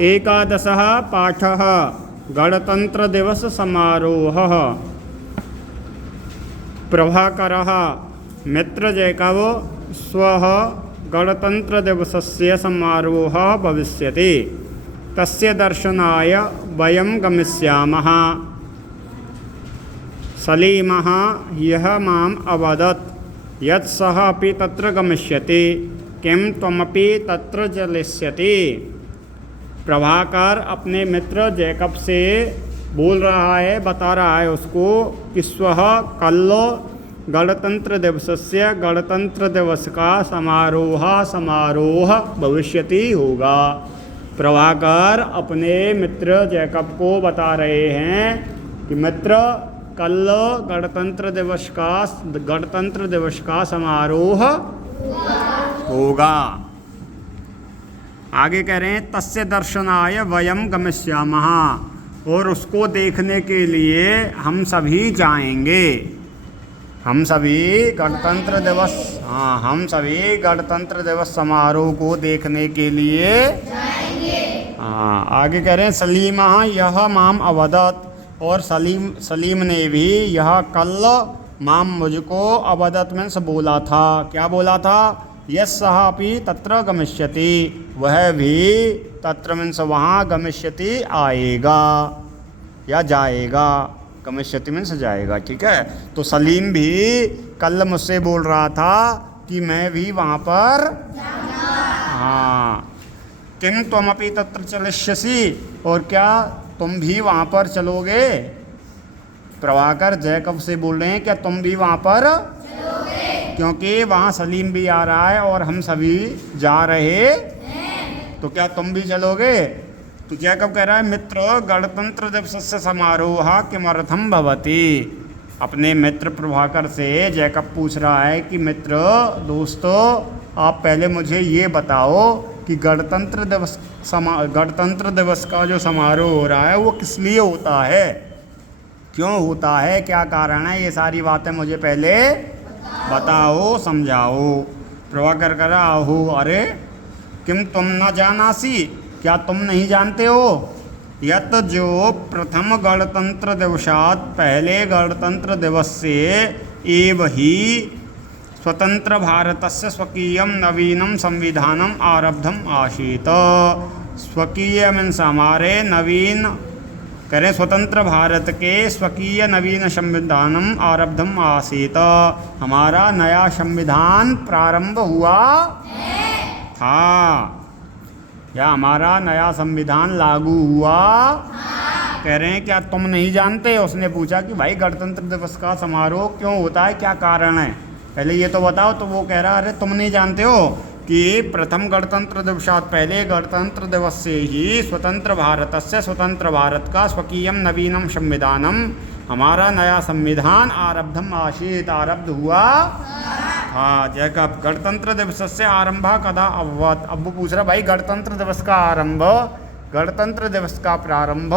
एकादशः पाठः गणतन्त्रदिवससमारोहः। प्रभाकरः मित्र जैकब स्वः गणतन्त्रदिवसस्य समारोहः भविष्यति, तस्य दर्शनाय वयं गमिष्यामः। सलीमः यः माम् अवदत् यत् सः अपि तत्र गमिष्यति, किं त्वमपि तत्र चलिष्यति? प्रभाकर अपने मित्र जैकब से बोल रहा है, बता रहा है उसको कि स्वः कल गणतंत्र दिवस का समारोह भविष्यति होगा। प्रभाकर अपने मित्र जैकब को बता रहे हैं कि मित्र कल गणतंत्र दिवस का समारोह होगा। आगे कह रहे हैं तस्य दर्शनाय वयम गमिष्यामः, और उसको देखने के लिए हम सभी जाएंगे। हम सभी गणतंत्र दिवस समारोह को देखने के लिए जाएंगे। आगे कह रहे हैं सलीमा यह माम अवदत, और सलीम ने भी यह कल माम मुझको अवदत में से बोला था। क्या बोला था? यस सः अपि तत्र गमिष्यति, वह भी तत्र मीन्स वहाँ गमिष्यति आएगा या जाएगा। गमिष्यति मीन्स जाएगा, ठीक है। तो सलीम भी कल मुझसे बोल रहा था कि मैं भी वहाँ पर हाँ। किं त्वमपि तत्र चलिष्यसि, और क्या तुम भी वहाँ पर चलोगे? प्रभाकर जैकब से बोल रहे हैं क्या तुम भी वहाँ पर चलोगे? क्योंकि वहाँ सलीम भी आ रहा है और हम सभी जा रहे हैं, तो क्या तुम भी चलोगे? तो जैकब कह रहा है मित्र गणतंत्र दिवसस्य समारोह किमर्थम भवति। अपने मित्र प्रभाकर से जैकब पूछ रहा है कि मित्र दोस्तों आप पहले मुझे ये बताओ कि गणतंत्र दिवस का जो समारोह हो रहा है वो किस लिए होता है, क्यों होता है, क्या कारण है, ये सारी बातें मुझे पहले बताओ, समझाओ। प्रभाकर कर रहा हो अरे किम तुम न जानासी, क्या तुम नहीं जानते हो? यत जो प्रथम गणतंत्र दिवसात, पहले गणतंत्र दिवस से एव ही स्वतंत्र भारतस्य स्वकीयं नवीनं संविधानम आरब्धम आसीत। स्वकीय मीन्स हमारे, नवीन करें स्वतंत्र भारत के स्वकीय नवीन संविधानम आरब्धम आसीत, हमारा नया संविधान प्रारंभ हुआ था, या हमारा नया संविधान लागू हुआ। कह रहे हैं क्या तुम नहीं जानते? उसने पूछा कि भाई गणतंत्र दिवस का समारोह क्यों होता है, क्या कारण है, पहले ये तो बताओ। तो वो कह रहा अरे तुम नहीं जानते हो कि प्रथम गणतंत्र दिवसात, पहले गणतंत्र दिवस से ही स्वतंत्र भारत का स्वकीयम नवीनम संविधानम, हमारा नया संविधान आरब्धम आसीत, आरब्ध हुआ हाँ। जैकब गणतंत्र दिवस से आरंभ कदा अभवत, अब वो पूछ रहा भाई गणतंत्र दिवस का आरंभ, गणतंत्र दिवस का प्रारंभ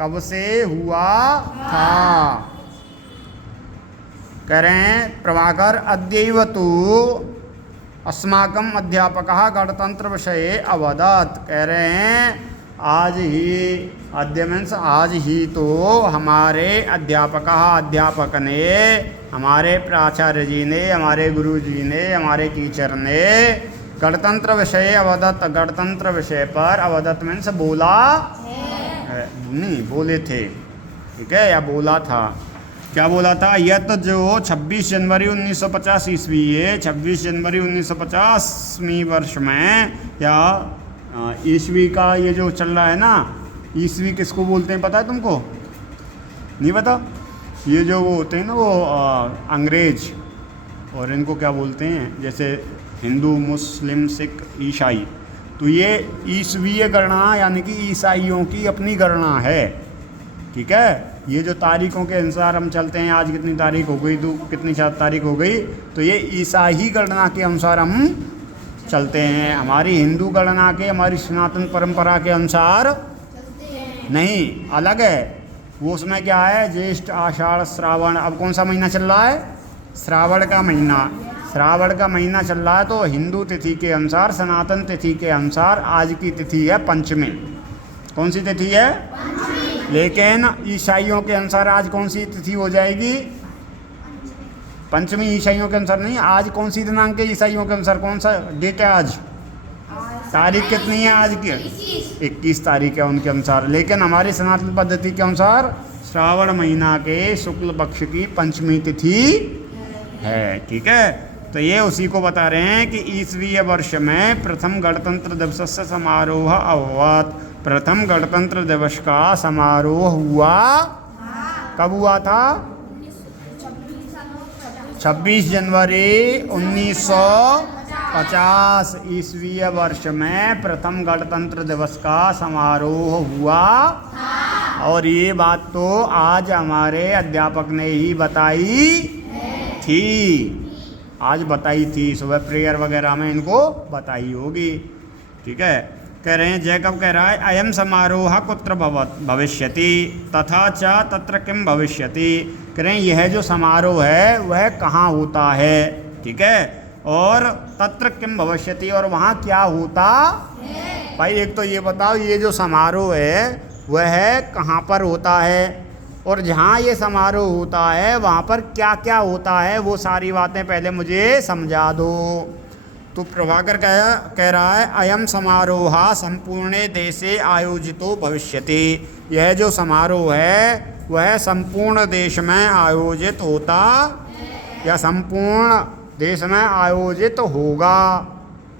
कब से हुआ था? कह रहे हैं प्रभाकर अद्यैव तु अस्माकं अध्यापकः गणतंत्र विषये अवदत्। कह रहे हैं आज ही, अद्य मीन्स आज ही तो हमारे अध्यापक ने, हमारे प्राचार्य जी ने, हमारे गुरु जी ने, हमारे टीचर ने गणतंत्र विषय अवदत्, गणतंत्र विषय पर, अवदत् मीन्स बोला नहीं, बोले थे, ठीक है, या बोला था। क्या बोला था? यत जो 26 जनवरी 1950 ईस्वी है, 26 जनवरी 1950वीं वर्ष में, या ईस्वी का ये जो चल रहा है ना, ईस्वी किसको बोलते हैं पता है तुमको? नहीं पता? ये जो वो होते हैं ना वो अंग्रेज, और इनको क्या बोलते हैं, जैसे हिंदू, मुस्लिम, सिख, ईसाई, तो ये ईस्वीय गणना यानी कि ईसाइयों की अपनी गणना है, ठीक है। ये जो तारीखों के अनुसार हम चलते हैं, आज कितनी तारीख हो गई, तो कितनी तारीख हो गई, तो ये ईसाई गणना के अनुसार हम चलते हैं। हमारी हिंदू गणना के, हमारी सनातन परंपरा के अनुसार नहीं, अलग है वो। उसमें क्या है, ज्येष्ठ, आषाढ़, श्रावण, अब कौन सा महीना चल रहा है? श्रावण का महीना, श्रावण का महीना चल रहा है। तो हिंदू तिथि के अनुसार, सनातन तिथि के अनुसार आज की तिथि है पंचमी, कौन सी तिथि है? लेकिन ईसाइयों के अनुसार आज कौन सी तिथि हो जाएगी? पंचमी। ईसाइयों के अनुसार नहीं, आज कौन सी दिनांक है ईसाइयों के अनुसार? कौन सा डेट है आज? तारीख कितनी है आज की? 21 तारीख है उनके अनुसार। लेकिन हमारी सनातन पद्धति के अनुसार श्रावण महीना के शुक्ल पक्ष की पंचमी तिथि है। ठीक है, तो ये उसी को बता रहे हैं कि ईसवीय वर्ष में प्रथम गणतंत्र दिवस से समारोह अभवत। प्रथम गणतंत्र दिवस का समारोह हुआ, कब हुआ था? 26 जनवरी 1950 ईसवीय वर्ष में प्रथम गणतंत्र दिवस का समारोह हुआ। और ये बात तो आज हमारे अध्यापक ने ही बताई थी, आज बताई थी, सुबह प्रेयर वगैरह में इनको बताई होगी। ठीक है, कह रहे हैं जैकब कह रहा है अयम समारोह कुत्र भविष्यति तथा च तत्र किम भविष्यति। कह रहे हैं यह जो समारोह है वह कहाँ होता है? ठीक है, और तत्र किम भविष्यति, और वहाँ क्या होता है? भाई एक तो ये बताओ, ये जो समारोह है वह कहाँ पर होता है, और जहाँ ये समारोह होता है वहाँ पर क्या क्या होता है, वो सारी बातें पहले मुझे समझा दो। तो प्रभाकर कह रहा है अयम समारोह संपूर्णे देशे आयोजितो भविष्यति। यह जो समारोह है वह संपूर्ण देश में आयोजित होता या संपूर्ण देश में आयोजित होगा।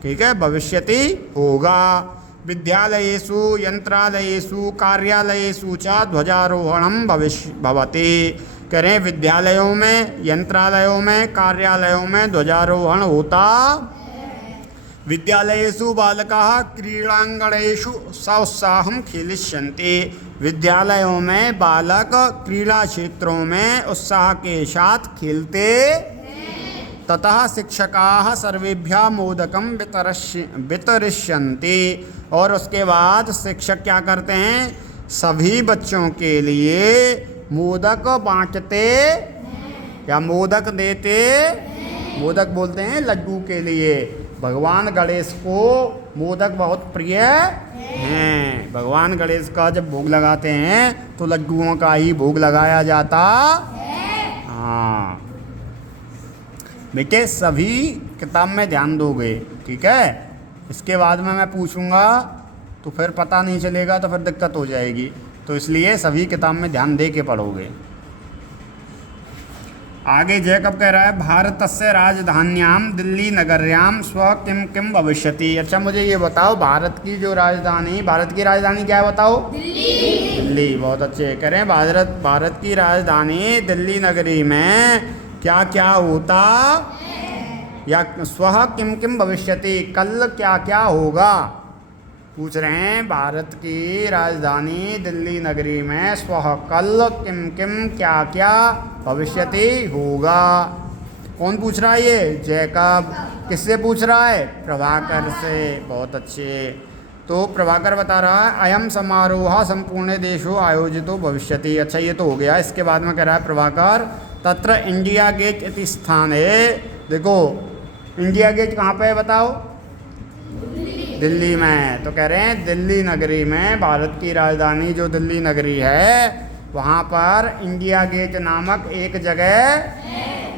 ठीक है, भविष्यति होगा। विद्यालयेषु यंत्रालयेषु कार्यालयेषु च ध्वजारोहणम भवति। करें विद्यालयों में, यंत्रालयों में, कार्यालयों में ध्वजारोहण होता। विद्यालयेषु बालकाः क्रीडांगणेषु सोत्साहं खेलिष्यन्ति। विद्यालयों में बालक क्रीड़ा क्षेत्रों में उत्साह के साथ खेलते। ततः शिक्षकाः सर्वेभ्यः मोदकं वितरिष्यन्ति। और उसके बाद शिक्षक क्या करते हैं? सभी बच्चों के लिए मोदक बांटते या मोदक देते। मोदक बोलते हैं लड्डू के लिए। भगवान गणेश को मोदक बहुत प्रिय हैं। भगवान गणेश का जब भोग लगाते हैं तो लड्डुओं का ही भोग लगाया जाता। हाँ बेटे, सभी किताब में ध्यान दोगे, ठीक है? इसके बाद में मैं पूछूंगा तो फिर पता नहीं चलेगा, तो फिर दिक्कत हो जाएगी। तो इसलिए सभी किताब में ध्यान दे के पढ़ोगे। आगे जैकब कह रहा है भारतस्य राजधान्याम दिल्ली नगर्याम स्व किम किम भविष्यति। अच्छा मुझे ये बताओ, भारत की जो राजधानी, भारत की राजधानी क्या है बताओ? दिल्ली। दिल्ली, बहुत अच्छे। कह रहे हैं भारत की राजधानी दिल्ली नगरी में क्या क्या होता या स्व किम किम भविष्यति, कल क्या क्या होगा। पूछ रहे हैं भारत की राजधानी दिल्ली नगरी में स्वः कल किम किम क्या क्या भविष्यति होगा। कौन पूछ रहा है ये? जैकब। किससे पूछ रहा है? प्रभाकर से। बहुत अच्छे। तो प्रभाकर बता रहा है अयम समारोह संपूर्ण देशो आयोजितो भविष्यति। अच्छा ये तो हो गया। इसके बाद में कह रहा है प्रभाकर तत्र इंडिया गेट इति स्थान है। देखो इंडिया गेट कहाँ पे है बताओ? दिल्ली में। तो कह रहे हैं दिल्ली नगरी में, भारत की राजधानी जो दिल्ली नगरी है वहाँ पर इंडिया गेट नामक एक जगह,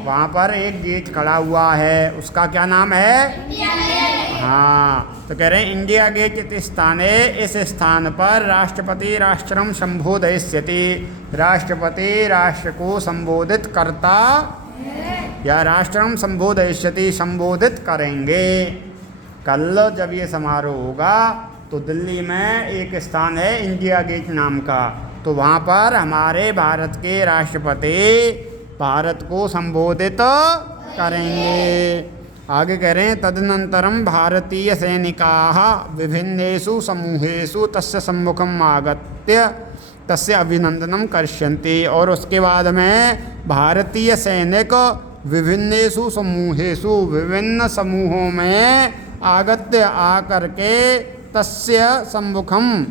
वहाँ पर एक गेट खड़ा हुआ है। उसका क्या नाम है? India Gate. हाँ, तो कह रहे हैं इंडिया गेट इति स्थाने, इस स्थान पर राष्ट्रपति राष्ट्रम संबोधयिष्यति। राष्ट्रपति राष्ट्र को संबोधित करता या राष्ट्रम संबोधयिष्यति, संबोधित करेंगे। कल जब ये समारोह होगा तो दिल्ली में एक स्थान है इंडिया गेट नाम का, तो वहाँ पर हमारे भारत के राष्ट्रपति भारत को संबोधित करेंगे। आगे कह रहे हैं तदनंतरम भारतीय सैनिकाः विभिन्नेषु समूहेषु तस्य सम्मुखम् आगत्य तस्य अभिनंदनम करिष्यन्ति। और उसके बाद में भारतीय सैनिक विभिन्नेषु समूहेषु, विभिन्न समूहों में आगत्य आकर के तस्य सम्मुखम,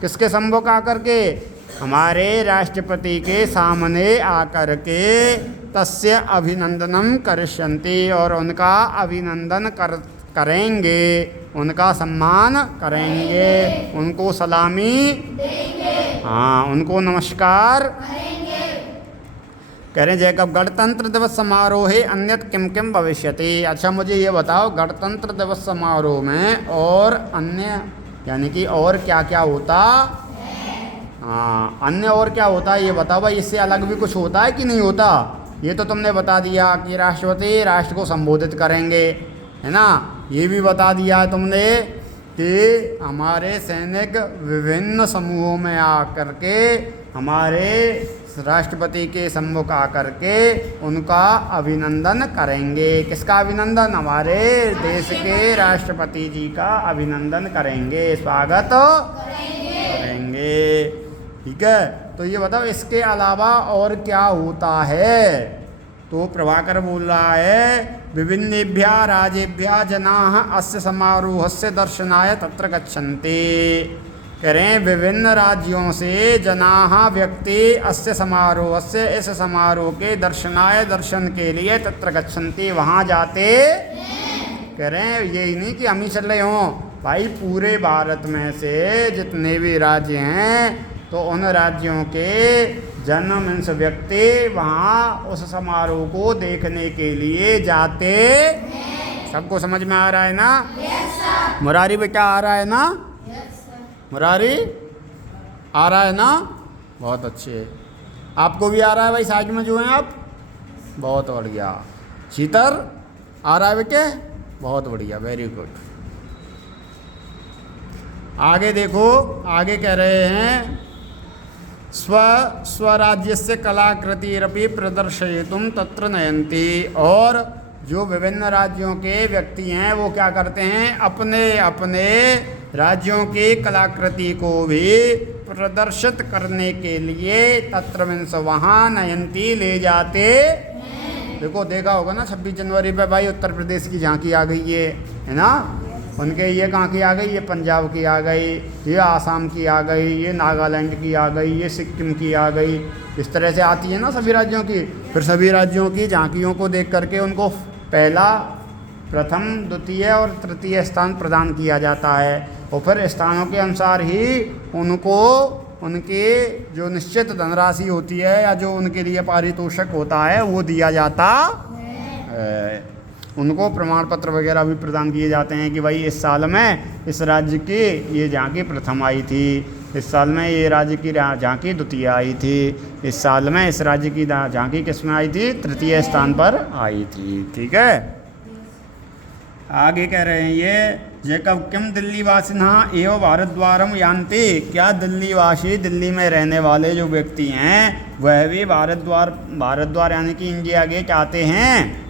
किसके सम्मुख आकर के? हमारे राष्ट्रपति के सामने आकर के तस्य अभिनंदनम करिष्यन्ति, और उनका अभिनंदन करेंगे, उनका सम्मान करेंगे, उनको सलामी देंगे, हाँ उनको नमस्कार करेंगे। कह रहे हैं जैकब गणतंत्र दिवस समारोह है अन्यत किम किम भविष्यति। अच्छा मुझे ये बताओ गणतंत्र दिवस समारोह में और अन्य यानी कि और क्या क्या होता है? हाँ अन्य और क्या होता है ये बताओ भाई, इससे अलग भी कुछ होता है कि नहीं होता? ये तो तुमने बता दिया कि राष्ट्रपति राष्ट्र को संबोधित करेंगे, है ना। ये भी बता दिया है तुमने कि हमारे सैनिक विभिन्न समूहों में आकर के हमारे राष्ट्रपति के सम्मुख आकर के उनका अभिनंदन करेंगे। किसका अभिनंदन? हमारे देश के राष्ट्रपति जी का अभिनंदन करेंगे, स्वागत करेंगे। ठीक है, तो ये बताओ इसके अलावा और क्या होता है? तो प्रभाकर बोल रहा है विभिन्नेभ्यः राज्येभ्यः जनाः अस्य समारोहस्य दर्शनाय तत्र गच्छन्ति। कह रहे हैं विभिन्न राज्यों से जनाः व्यक्ति अस्य समारोहस्य इस समारोह के दर्शनाय दर्शन के लिए तत्र गच्छन्ति वहाँ जाते। कह रहे हैं यही नहीं कि हम ही चल रहे हों भाई, पूरे भारत में से जितने भी राज्य हैं तो उन राज्यों के जन्मंश व्यक्ति वहाँ उस समारोह को देखने के लिए जाते। सबको समझ में आ रहा है ना? मुरारी बेटा आ रहा है ना? मुरारी आ रहा है ना? बहुत अच्छे। आपको भी आ रहा है भाई, साइड में जो हैं आप? बहुत बढ़िया। शीतर आ रहा है बेटे? बहुत बढ़िया, वेरी गुड। आगे देखो, आगे कह रहे हैं स्वराज्यस्य कलाकृतिरपि प्रदर्शयितुं तत्र नयन्ति। और जो विभिन्न राज्यों के व्यक्ति हैं वो क्या करते हैं? अपने अपने राज्यों की कलाकृति को भी प्रदर्शित करने के लिए तत्र मीन्स वहाँ नयन्ती ले जाते। देखो देखा होगा ना 26 जनवरी पे भाई उत्तर प्रदेश की झांकी आ गई है ना। उनके ये कहाँ की आ गई? ये पंजाब की आ गई, ये आसाम की आ गई, ये नागालैंड की आ गई, ये सिक्किम की आ गई। इस तरह से आती है ना सभी राज्यों की। फिर सभी राज्यों की झांकियों को देख करके उनको पहला, प्रथम, द्वितीय और तृतीय स्थान प्रदान किया जाता है और फिर स्थानों के अनुसार ही उनको उनके जो निश्चित धनराशि होती है या जो उनके लिए पारितोषिक होता है वो दिया जाता है। उनको प्रमाण पत्र वगैरह भी प्रदान किए जाते हैं कि भाई इस साल में इस राज्य की ये झांकी प्रथम आई थी, इस साल में ये राज्य की झांकी द्वितीय आई थी, इस साल में इस राज्य की झांकी किस में आई थी? तृतीय स्थान पर आई थी। ठीक है, आगे कह रहे हैं ये जैकब किम दिल्ली वासिनः एवं भारतद्वारम यान्ति। क्या दिल्ली वासी, दिल्ली में रहने वाले जो व्यक्ति हैं वह भी भारतद्वार यानी कि इंडिया गेट आते हैं?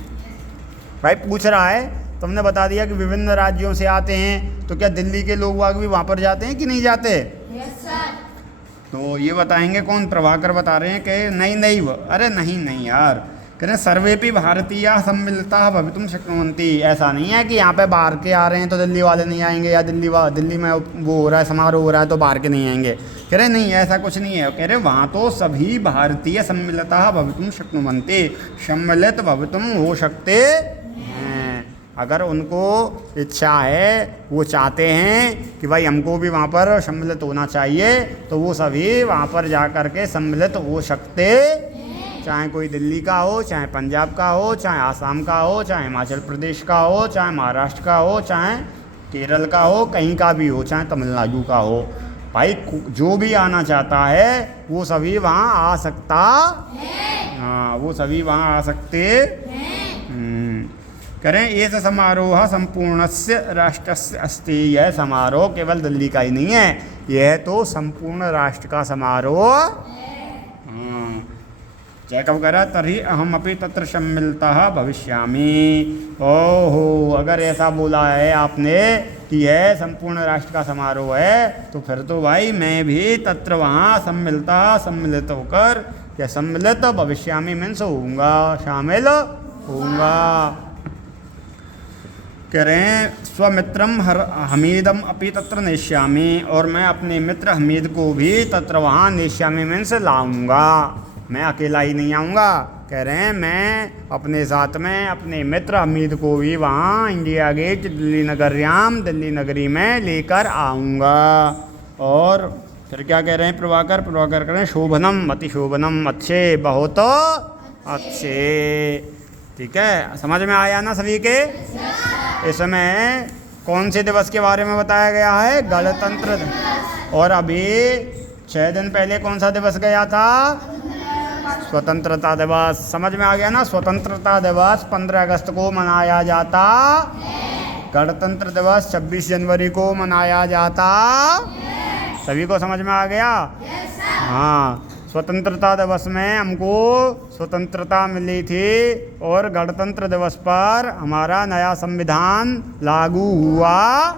भाई पूछ रहा है, तुमने बता दिया कि विभिन्न राज्यों से आते हैं, तो क्या दिल्ली के लोग वाग भी वहाँ पर जाते हैं कि नहीं जाते? Yes sir. तो ये बताएंगे कौन? प्रभाकर बता रहे हैं कि नहीं अरे नहीं यार, कह रहे सर्वेपि भारतीय सम्मिलिता भवितुम शक्नुवन्ति। ऐसा नहीं है कि यहाँ पे बाहर के आ रहे हैं तो दिल्ली वाले नहीं आएंगे, या दिल्ली में वो हो रहा है, समारोह हो रहा है तो बाहर के नहीं आएंगे। कह रहे नहीं ऐसा कुछ नहीं है। कह रहे वहाँ तो सभी भारतीय सम्मिलिता भवितुम शक्नुवन्ति, सम्मिलित भवितुम हो सकते हैं। अगर उनको इच्छा है, वो चाहते हैं कि भाई हमको भी वहाँ पर सम्मिलित होना चाहिए, तो वो सभी वहाँ पर जा कर के सम्मिलित हो सकते, चाहे कोई दिल्ली का हो, चाहे पंजाब का हो, चाहे आसाम का हो, चाहे हिमाचल प्रदेश का हो, चाहे महाराष्ट्र का हो, चाहे केरल का हो, कहीं का भी हो, चाहे तमिलनाडु का हो। भाई जो भी आना चाहता है वो सभी वहाँ आ सकता है। हाँ, वो सभी वहाँ आ सकते करें। ये समारोह संपूर्णस्य राष्ट्रस्य अस्ति। यह समारोह केवल दिल्ली का ही नहीं है, यह तो संपूर्ण राष्ट्र का समारोह। जैकब कह रहा तर्हि अहम अपि तत्र सम्मिलितः भविष्यामि। ओहो, अगर ऐसा बोला है आपने कि यह संपूर्ण राष्ट्र का समारोह है, तो फिर तो भाई मैं भी तत्र वहाँ सम्मिलित होकर या सम्मिलित भविष्यामि मीन्स होऊंगा, शामिल होऊंगा। कह रहे हैं स्वमित्रम हमीदम अपि तत्र नेष्यामि। और मैं अपने मित्र हमीद को भी तत्र वहाँ नेष्यामि मीन्स लाऊंगा। मैं अकेला ही नहीं आऊँगा, कह रहे हैं मैं अपने साथ में अपने मित्र हमीद को भी वहाँ इंडिया गेट दिल्ली नगरी में लेकर आऊँगा। और फिर क्या कह रहे हैं प्रभाकर कह रहे हैं शोभनम अति शोभनम, अच्छे बहुत अच्छे। ठीक है, समझ में आया ना सभी के? इसमें कौन से दिवस के बारे में बताया गया है? गणतंत्र। और अभी 6 दिन पहले कौन सा दिवस गया था? स्वतंत्रता दिवस। समझ में आ गया ना? स्वतंत्रता दिवस 15 अगस्त को मनाया जाता, गणतंत्र दिवस 26 जनवरी को मनाया जाता। सभी को समझ में आ गया? हाँ, स्वतंत्रता दिवस में हमको स्वतंत्रता मिली थी और गणतंत्र दिवस पर हमारा नया संविधान लागू हुआ।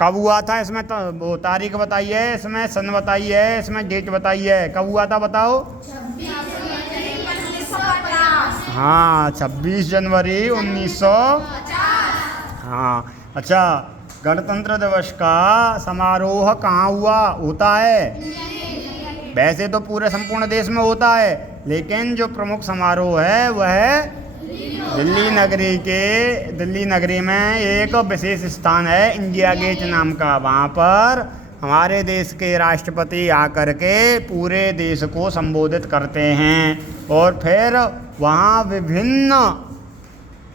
कब हुआ था? इसमें तो वो तारीख बताइए, इसमें सन बताइए, इसमें डेट बताइए। कब हुआ था बताओ? 1950। हाँ, 26 जनवरी 1950। हाँ, अच्छा, गणतंत्र दिवस का समारोह कहाँ होता है? वैसे तो पूरे संपूर्ण देश में होता है, लेकिन जो प्रमुख समारोह है वह दिल्ली नगरी में एक विशेष स्थान है इंडिया गेट नाम का। वहाँ पर हमारे देश के राष्ट्रपति आकर के पूरे देश को संबोधित करते हैं और फिर वहाँ विभिन्न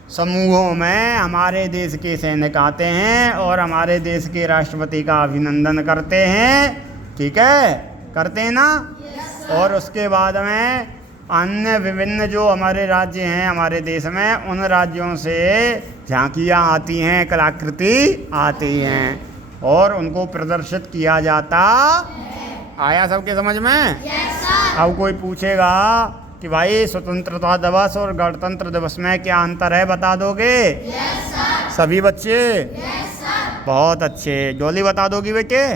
समूहों में हमारे देश के सैनिक आते हैं और हमारे देश के राष्ट्रपति का अभिनंदन करते हैं। ठीक है, करते हैं ना? और उसके बाद में अन्य विभिन्न जो हमारे राज्य हैं हमारे देश में, उन राज्यों से झांकियाँ आती हैं, कलाकृति आती हैं और उनको प्रदर्शित किया जाता। आया सबके समझ में? अब कोई पूछेगा कि भाई स्वतंत्रता दिवस और गणतंत्र दिवस में क्या अंतर है, बता दोगे? सभी बच्चे बहुत अच्छे। जॉली बता दोगी बेटे?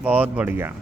बहुत बढ़िया।